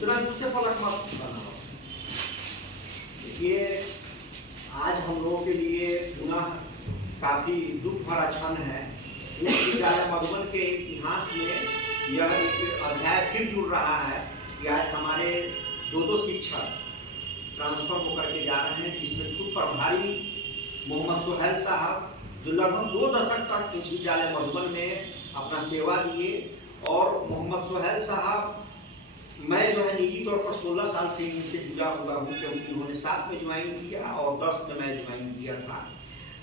उतना दूर से पलक मत बनाओ। देखिए आज हम लोगों के लिए पुनः काफी दुख भरा क्षण है। उच्च विद्यालय मधुबन के इतिहास में यह एक अध्याय फिर जुड़ रहा है कि आज हमारे दो शिक्षक ट्रांसफर होकर के जा रहे हैं, जिसमें खुद प्रभारी मोहम्मद सोहेल साहब जो लगभग 2 दशक तक उच्च विद्यालय मधुबन में अपना सेवा दिए। और मोहम्मद सोहेल साहब मैं जो है निजी तौर पर 16 साल से इनसे जुड़ा हुआ हूँ, क्योंकि उन्होंने 7 में ज्वाइन किया और 10 में मैं ज्वाइन किया था।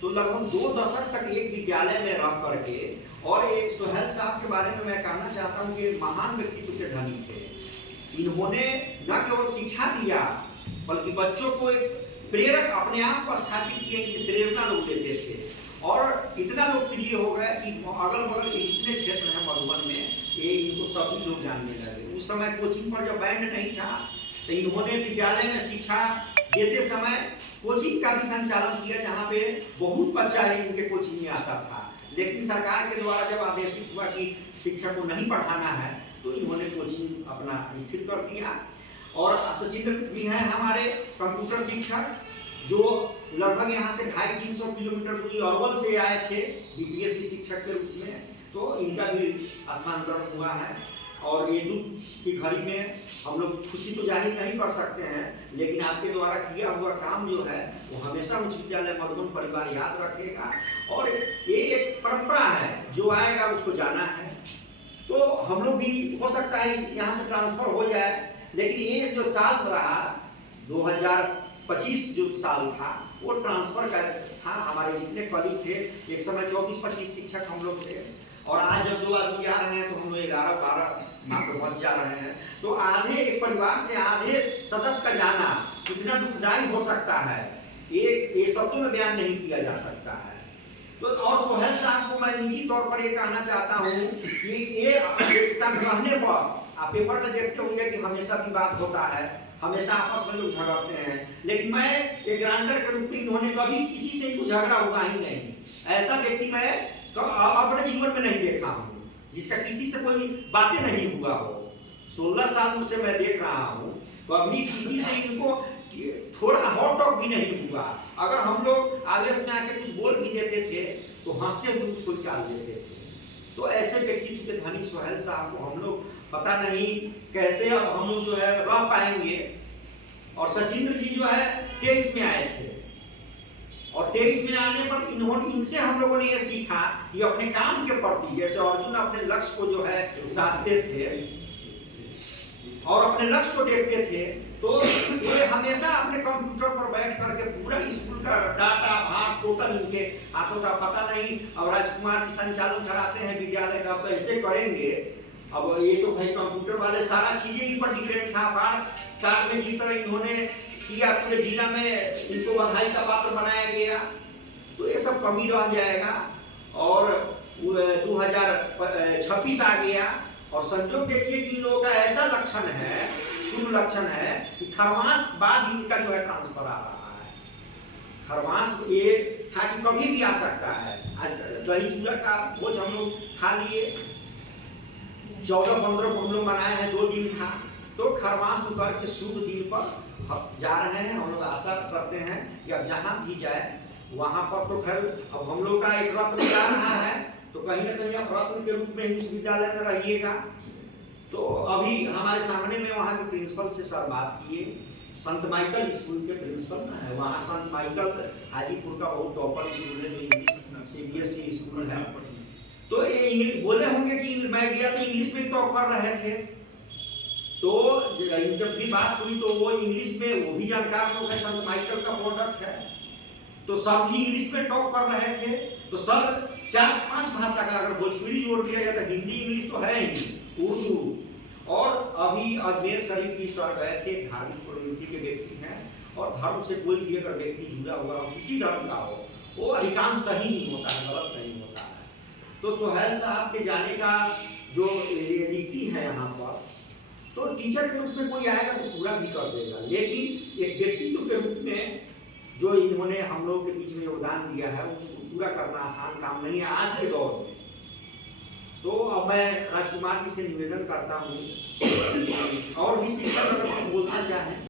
तो लगभग 2 दशक तक एक विद्यालय में रह करके, और एक सोहेल साहब के बारे में मैं कहना चाहता हूँ कि महान व्यक्तित्व के धनी थे। इन्होंने न केवल शिक्षा दिया बल्कि बच्चों को एक प्रेरक अपने आप को स्थापित किया, इसे प्रेरणा लोग देते थे और इतना लोकप्रिय हो गया कि अगल बगल के जितने क्षेत्र हैं मधुबन में ये इनको सभी लोग जानने लगे। उस समय कोचिंग पर जब बैंड नहीं था तो इन्होंने विद्यालय में शिक्षा देते समय कोचिंग का भी संचालन किया, जहाँ पे बहुत बच्चा इनके कोचिंग में आता था। लेकिन सरकार के द्वारा जब आदेशित हुआ कि शिक्षा को नहीं पढ़ाना है तो इन्होंने कोचिंग अपना स्थिर कर दिया। और सचिंद्र जी हैं हमारे कंप्यूटर शिक्षक, जो लगभग यहाँ से 250-300 किलोमीटर दूरी अरवल से आए थे बीपीएससी शिक्षक के रूप में। तो इनका भी स्थानांतरण हुआ है। और ये दुख की घड़ी में हम लोग खुशी तो जाहिर नहीं कर सकते हैं, लेकिन आपके द्वारा किया हुआ काम जो है वो हमेशा उच्च विद्यालय मधुबन परिवार याद रखेगा। और ये एक परंपरा है, जो आएगा उसको जाना है। तो हम लोग भी हो सकता है यहाँ से ट्रांसफर हो जाए, लेकिन ये जो साल रहा 2025 जो साल था वो ट्रांसफर का था। हमारे जितने कलीग थे, एक समय 24-25 शिक्षक हम लोग थे, और आज जब 2 आदमी जा रहे हैं तो हम लोग 11-12 पहुंच जा रहे हैं। तो आधे एक परिवार से आधे सदस्य का जाना कितना दुखदायी हो सकता है, ये शब्दों में बयान नहीं किया जा सकता है। तो और सोहेल साहब को मैं निजी तौर पर ये कहना चाहता हूँ कि ये एक साथ रहने पर आप पेपर में देखते होंगे कि हमेशा विवाद होता है, हमेशा आपस में लोग झगड़ते हैं, लेकिन मैं एक ग्रांटर के रूप में इन्होंने कभी किसी से कोई झगड़ा हुआ ही नहीं। ऐसा व्यक्ति मैं अपने जीवन में नहीं देखा हूँ जिसका किसी से कोई बातें नहीं हुआ हो। 16 साल से मैं देख रहा हूँ, कभी किसी से इनको थोड़ा हॉट टॉक भी नहीं हुआ। अगर हम लोग आवेश में आके कुछ बोल भी देते थे तो हंसते हुए उसको टाल देते थे। तो ऐसे व्यक्तित्व के धनी सोहेल साहब को हम लोग पता नहीं कैसे अब हम लोग जो है रह पाएंगे। और सचिंद्र जी जो है 23 में आए थे, और 23 में आने पर इनसे हम लोगों ने ये सीखा कि अपने काम के प्रति, जैसे अर्जुन अपने लक्ष्य को जो है साधते थे और अपने लक्ष्य को देखते थे, तो ये हमेशा अपने कंप्यूटर पर बैठ करके पूरा स्कूल का डाटा भाग टोटल इनके हाथों का पता नहीं। अब राजकुमार जी संचालन कराते हैं विद्यालय का, कैसे करेंगे। अब ये तो भाई कंप्यूटर वाले सारा चीजें ही पर डिपेंड था। कार्ड में जिस तरह इन्होंने किया, पूरे जिला में इनको बधाई का पात्र बनाया गया, तो ये सब कमी रह जाएगा। और 2026 आ गया और संजोग देखिए कि इन लोगों का ऐसा लक्षण है, शुभ लक्षण है कि खरमास बाद इनका जो है ट्रांसफर आ रहा है। खरमास ये था कि कभी भी आ सकता है। आज दही चूड़ा का भोज हम लोग खा लिए, 14-15 को हम लोग मनाए हैं, 2 दिन था। तो खरमास उतर के शुभ दिन पर जा रहे हैं। हम लोग आशा करते हैं कि अब जहाँ भी जाए वहाँ पर तो खैर अब हम लोग का एक रत्न जा रहा है, तो कहीं ना कहीं आप रत्न के रूप में उस विद्यालय में रहिएगा। तो अभी हमारे सामने में वहाँ के प्रिंसिपल से सर बात किए, संत माइकल स्कूल के प्रिंसिपल ना है वहाँ। संत माइकल हाजीपुर का बहुत टॉपर स्कूल है, जो इंग्लिश CBSE स्कूल है। तो ये बोले होंगे कि मैं गया तो इंग्लिश में टॉप कर रहे थे। तो इनसे भी बात हुई तो वो इंग्लिश में, वो भी जानकार लोग है, संत माइकल का प्रोडक्ट है, तो सब भी इंग्लिश में टॉप कर रहे थे। तो सर 4-5 भाषा का अगर भोजपुरी जोड़ दिया जाए तो हिंदी इंग्लिश तो है ही, उर्दू। और अभी अजमेर शरीफ की सर गए थे, धार्मिक प्रवृत्ति के व्यक्ति हैं, और धर्म से कोई भी अगर व्यक्ति जुड़ा हुआ हो, किसी धर्म का हो, वो अधिकांश सही नहीं होता है, गलत नहीं होता है। तो सोहेल साहब के जाने का जो रीति है यहाँ पर, तो टीचर के रूप में कोई आएगा तो पूरा भी कर देगा, लेकिन एक व्यक्तित्व के रूप में जो इन्होंने हम लोग के बीच में योगदान दिया है उसको पूरा करना आसान काम नहीं है आज के दौर में। तो अब मैं राजकुमार जी से निवेदन करता हूँ और भी